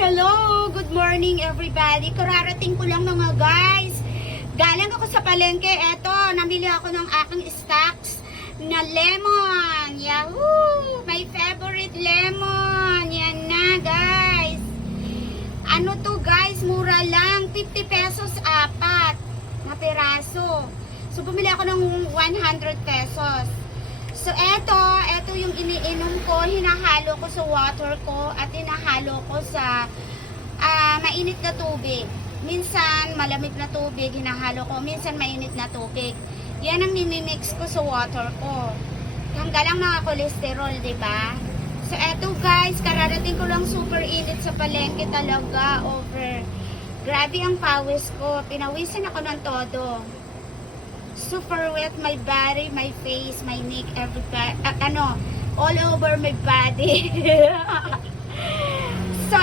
Hello! Good morning everybody! Kararating ko lang mga guys. Galing ako sa palengke. Eto, namili ako ng aking stocks na lemon. Yahoo! My favorite lemon. Yan na guys. Ano to guys? Mura lang. 50 pesos apat na peraso. So, bumili ako ng 100 pesos. So, eto yung iniinom ko, hinahalo ko sa water ko at hinahalo ko sa mainit na tubig. Minsan, malamig na tubig, hinahalo ko. Minsan, mainit na tubig. Yan ang minimix ko sa water ko. Tanggal ang mga cholesterol, diba? So, eto guys, kararating ko lang super init sa palengke talaga. Over. Grabe ang pawis ko. Pinawisan ako ng todo. Super wet my body, my face, my neck, everybody, all over my body. So,